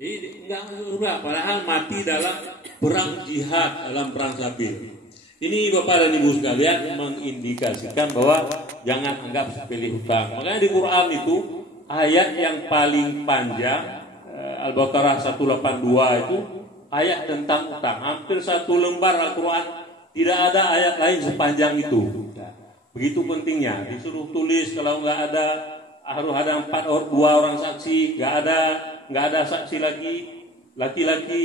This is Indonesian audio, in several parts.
Enggak masuk surga, padahal mati dalam perang jihad, dalam perang sabil. Ini Bapak dan Ibu sekalian mengindikasikan bahwa jangan anggap sepele hutang. Makanya di Quran itu ayat yang paling panjang, Al-Baqarah 182 itu ayat tentang utang. Hampir satu lembar Al-Quran tidak ada ayat lain sepanjang itu. Begitu pentingnya. Disuruh tulis, kalau nggak ada harus ada 2 orang saksi, nggak ada saksi laki-laki,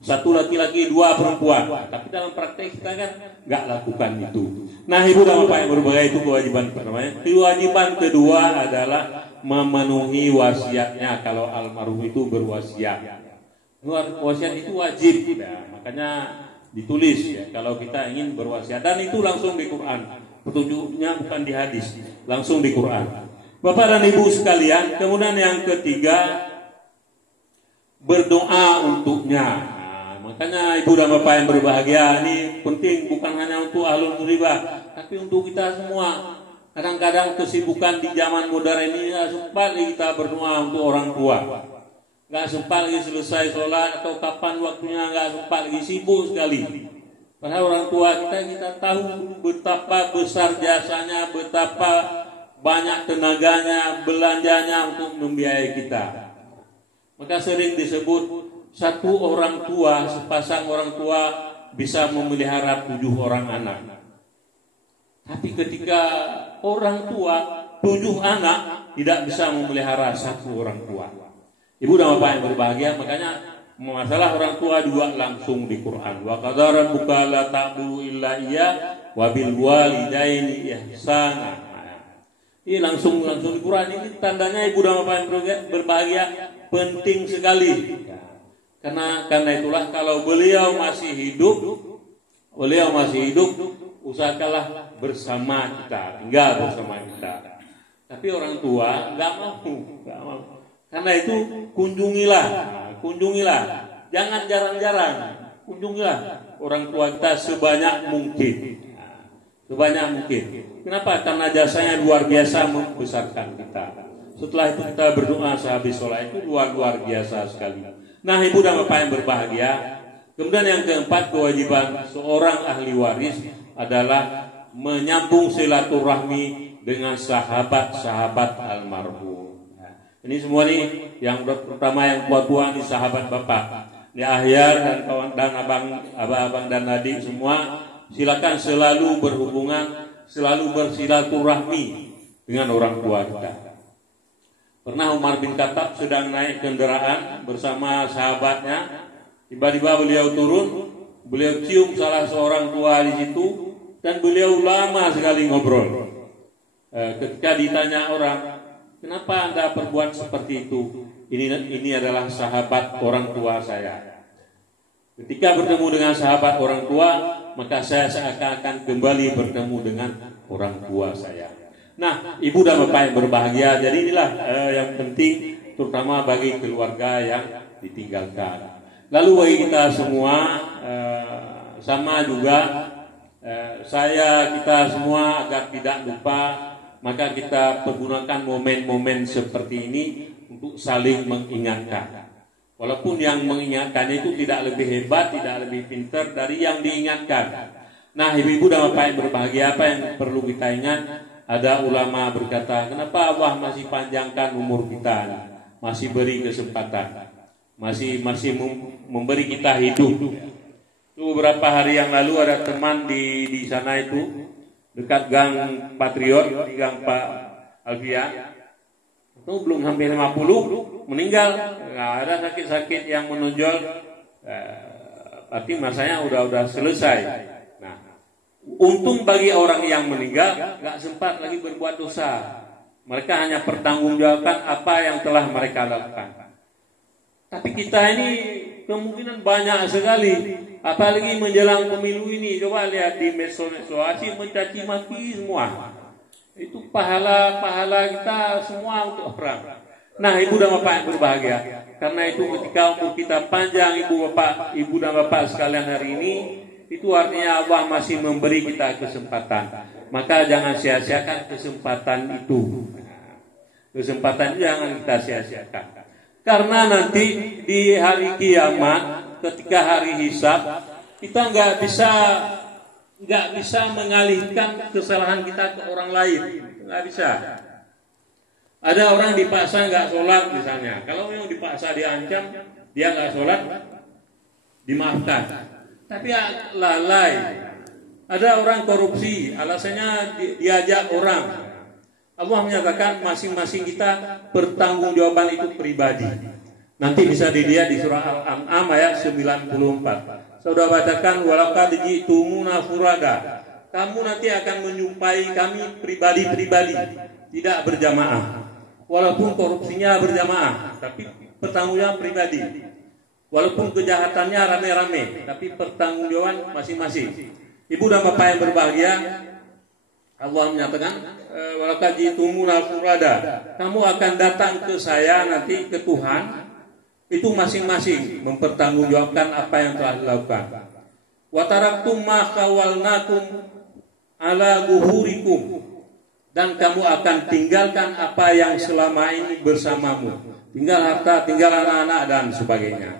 1 laki-laki 2 perempuan. Tapi dalam praktek kita kan nggak lakukan itu. Nah, Ibu dan Bapak yang berbahagia, itu kewajiban pertama. Kewajiban kedua adalah memenuhi wasiatnya kalau almarhum itu berwasiat. Wasiat itu wajib, ya, makanya ditulis ya kalau kita ingin berwasiat, dan itu langsung di Quran. Petunjuknya bukan di hadis, langsung di Quran. Bapak dan Ibu sekalian, kemudian yang ketiga, berdoa untuknya. Nah, makanya Ibu dan Bapak yang berbahagia, ini penting bukan hanya untuk ahlul riba, tapi untuk kita semua. Kadang-kadang kesibukan di zaman modern ini nggak sempat kita berdoa untuk orang tua, nggak sempat lagi selesai sholat atau kapan waktunya, nggak sempat lagi, sibuk sekali. Padahal orang tua kita tahu betapa besar jasanya, betapa banyak tenaganya, belanjanya untuk membiayai kita. Maka sering disebut satu orang tua, sepasang orang tua bisa memelihara 7 orang anak. Tapi ketika orang tua 7 anak tidak bisa memelihara 1 orang tua. Ibu dan Bapak yang berbahagia, makanya masalah orang tua juga langsung di Quran. Wa qadara rabbuka la ta'budu illa iyyah wa bil walidaini ihsana. Ini langsung di Quran. Ini tandanya Ibu dan Bapak yang berbahagia penting sekali. Karena itulah kalau beliau masih hidup, usahakanlah bersama kita, tinggal bersama kita. Tapi orang tua nggak mau. Karena itu kunjungilah. Jangan jarang-jarang, kunjungilah orang tua kita sebanyak mungkin. Kenapa? Karena jasanya luar biasa membesarkan kita. Setelah itu kita berdoa sehabis sholat, itu luar biasa sekali. Nah, Ibu dan Bapak yang berbahagia, kemudian yang keempat, kewajiban seorang ahli waris adalah menyambung silaturahmi dengan sahabat-sahabat almarhum. Ini semua nih, yang pertama yang tua-tua nih sahabat Bapak, ini Ahyar dan kawan dan abang dan adik semua, silakan selalu berhubungan, selalu bersilaturahmi dengan orang tua kita. Pernah Umar bin Khattab sedang naik kendaraan bersama sahabatnya, tiba-tiba beliau turun, beliau cium salah seorang tua di situ, dan beliau lama sekali ngobrol. Ketika ditanya orang, kenapa Anda berbuat seperti itu? Ini adalah sahabat orang tua saya. Ketika bertemu dengan sahabat orang tua, maka saya seakan-akan kembali bertemu dengan orang tua saya. Nah, Ibu dan Bapak yang berbahagia, jadi inilah yang penting, terutama bagi keluarga yang ditinggalkan. Lalu bagi kita semua, sama juga kita semua agar tidak lupa, maka kita pergunakan momen-momen seperti ini untuk saling mengingatkan. Walaupun yang mengingatkan itu tidak lebih hebat, tidak lebih pintar dari yang diingatkan. Nah, ibu-ibu dan bapak yang berbahagia, apa yang perlu kita ingat? Ada ulama berkata, kenapa Allah masih panjangkan umur kita, masih beri kesempatan, masih memberi kita hidup. Itu beberapa hari yang lalu ada teman di sana itu dekat Gang Patriot, di Gang Pak Alvia. Itu belum sampai 50 meninggal. Nah, ada sakit-sakit yang menonjol, berarti masanya udah selesai. Untung bagi orang yang meninggal gak sempat lagi berbuat dosa. Mereka hanya pertanggungjawabkan apa yang telah mereka lakukan. Tapi kita ini kemungkinan banyak sekali, apalagi menjelang pemilu ini. Coba lihat di medsos-medsos, asyik mencaci maki semua. Itu pahala kita semua untuk orang. Nah, ibu dan bapak yang berbahagia, karena itu ketika umur kita panjang, ibu dan bapak sekalian hari ini, itu artinya Allah masih memberi kita kesempatan. Maka jangan sia-siakan kesempatan itu. Kesempatan itu jangan kita sia-siakan. Karena nanti di hari kiamat, ketika hari hisab, kita nggak bisa mengalihkan kesalahan kita ke orang lain, nggak bisa. Ada orang dipaksa nggak sholat misalnya, kalau yang dipaksa diancam, dia nggak sholat, dimaafkan. Tapi lalai. Ada orang korupsi, alasannya diajak orang. Allah menyatakan masing-masing kita pertanggungjawaban itu pribadi. Nanti bisa dilihat di surah Al-An'am ayat 94. Saudara bacakan walaqad ji'tumuna furada. Kamu nanti akan menjumpai kami pribadi-pribadi, tidak berjamaah. Walaupun korupsinya berjamaah, tapi pertanggungjawaban pribadi. Walaupun kejahatannya rame-rame, tapi pertanggungjawaban masing-masing. Ibu dan bapak yang berbahagia, Allah menyatakan walaqad ji'tumuna furada. Kamu akan datang ke saya nanti, ke Tuhan, itu masing-masing mempertanggungjawabkan apa yang telah dilakukan. Wa taraktum ma khawalnakum ala zuhurikum, dan kamu akan tinggalkan apa yang selama ini bersamamu, tinggal harta, tinggal anak-anak dan sebagainya.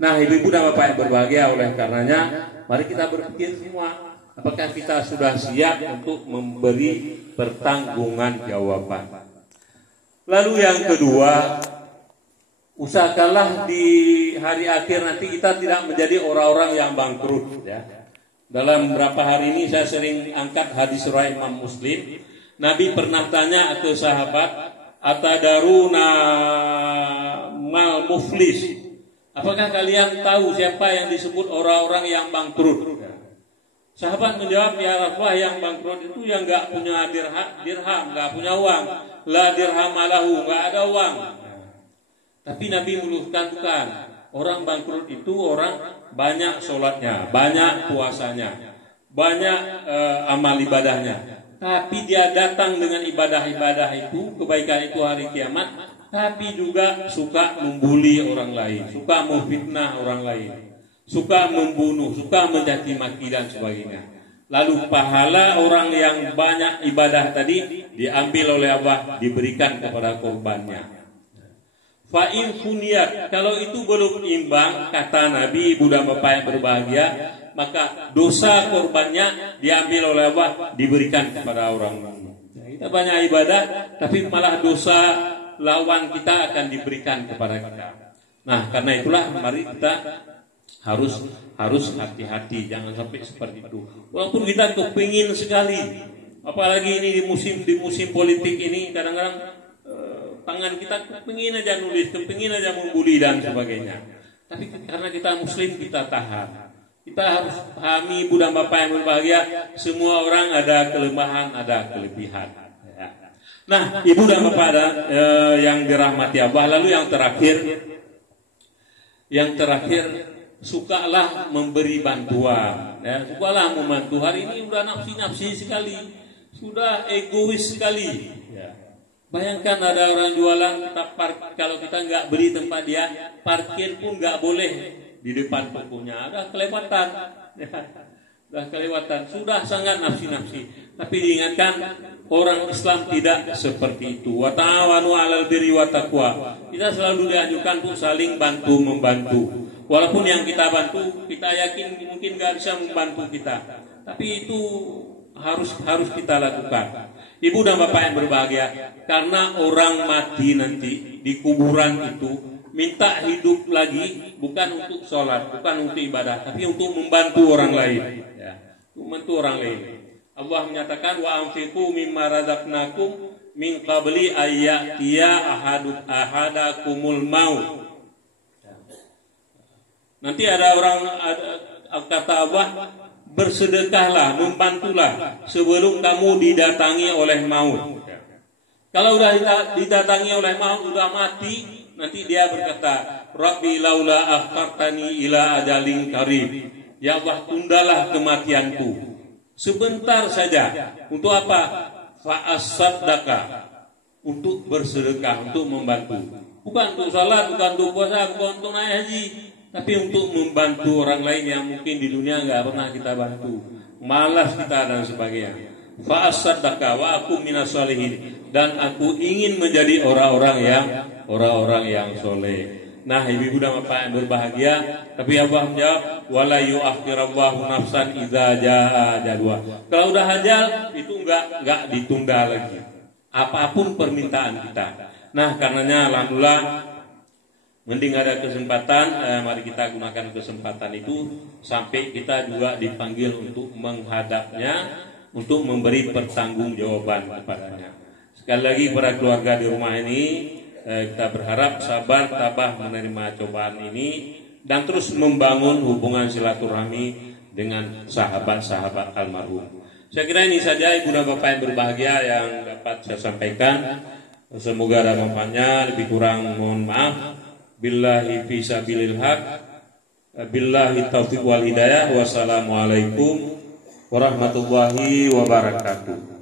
Nah, ibu-ibu dan bapak yang berbahagia, oleh karenanya mari kita berpikir semua, apakah kita sudah siap untuk memberi pertanggungan jawaban. Lalu yang kedua, usahakanlah di hari akhir nanti kita tidak menjadi orang-orang yang bangkrut. Ya. Dalam beberapa hari ini saya sering angkat hadis riwayat Imam Muslim. Nabi pernah tanya ke sahabat, atadaruna mal muflis? Apakah kalian tahu siapa yang disebut orang-orang yang bangkrut? Sahabat menjawab, ya Rasulullah, yang bangkrut itu yang nggak punya dirham, nggak punya uang, la dirham alahu, nggak ada uang. Tapi Nabi meluruskan, bukan. Orang bangkrut itu orang banyak sholatnya, banyak puasanya, banyak amal ibadahnya. Tapi dia datang dengan ibadah-ibadah itu, kebaikan itu hari kiamat, tapi juga suka membuli orang lain, suka memfitnah orang lain, suka membunuh, suka mencaci maki dan sebagainya. Lalu pahala orang yang banyak ibadah tadi diambil oleh Allah, diberikan kepada korbannya. Fa'in funiyat, kalau itu belum imbang, kata Nabi, ibu dan bapak yang berbahagia, maka dosa korbannya diambil oleh Allah, diberikan kepada orang lain. Kita banyak ibadah, tapi malah dosa lawan kita akan diberikan kepada kita. Nah, karena itulah mari kita harus hati-hati, jangan sampai seperti itu. Walaupun kita kepingin sekali, apalagi ini di musim politik ini, kadang-kadang tangan kita kepingin aja nulis, kepingin aja membuli dan sebagainya. Tapi karena kita Muslim, kita tahan. Kita harus pahami, ibu dan bapak yang berbahagia, semua orang ada kelemahan, ada kelebihan. Nah, ibu dan bapak yang dirahmati Allah. Lalu yang terakhir, sukalah memberi bantuan. Ya, sukalah membantu. Hari ini sudah nafsi sekali, sudah egois sekali. Ya. Bayangkan ada orang jualan, kalau kita nggak beri tempat dia, parkir pun nggak boleh di depan tokonya. Ada kelewatan, sudah sangat nafsi. Tapi diingatkan, orang Islam tidak seperti itu. Wa ta'awanu 'alal birri wa taqwa. Kita selalu dianjurkan untuk saling bantu-membantu. Walaupun yang kita bantu, kita yakin mungkin nggak bisa membantu kita, tapi itu harus kita lakukan. Ibu dan bapak yang berbahagia, karena orang mati nanti di kuburan itu minta hidup lagi, bukan untuk sholat, bukan untuk ibadah, tapi untuk membantu orang lain. Ya, membantu orang lain. Allah menyatakan, wa anfiqu mimma razaqnakum min qabli ayyatiya ahadakumul maut. Nanti ada orang, kata Allah, bersedekahlah, membantulah sebelum kamu didatangi oleh maut. Kalau sudah didatangi oleh maut, sudah mati, nanti dia berkata, Rabbi laula akhartani ila ajalin qarib. Ya Allah, tundalah kematianku sebentar saja. Untuk apa? Fa'asaddaka, untuk bersedekah, untuk membantu. Bukan untuk salat, bukan untuk puasa, bukan untuk naik haji, tapi untuk membantu orang lain yang mungkin di dunia nggak pernah kita bantu, malas kita dan sebagainya. fa asaddaka wa aku minas sholihin, dan aku ingin menjadi orang-orang yang soleh. Nah, ibu-ibu dan bapak yang berbahagia, tapi Allah menjawab, wala yu'akhirallahu nafsan idza jaa ajaluha. Kalau udah ajal itu enggak ditunda lagi. Apapun permintaan kita. Nah, karenanya alhamdulillah mending ada kesempatan, mari kita gunakan kesempatan itu sampai kita juga dipanggil untuk menghadapnya, untuk memberi pertanggungjawaban kepadanya. Sekali lagi para keluarga di rumah ini, kita berharap sabar tabah menerima cobaan ini dan terus membangun hubungan silaturahmi dengan sahabat-sahabat almarhum. Saya kira ini saja ibu dan bapak yang berbahagia yang dapat saya sampaikan. Semoga ada manfaatnya, lebih kurang mohon maaf. Billahi fisabilil haq, billahi taufiq wal hidayah. Wassalamualaikum warahmatullahi wabarakatuh.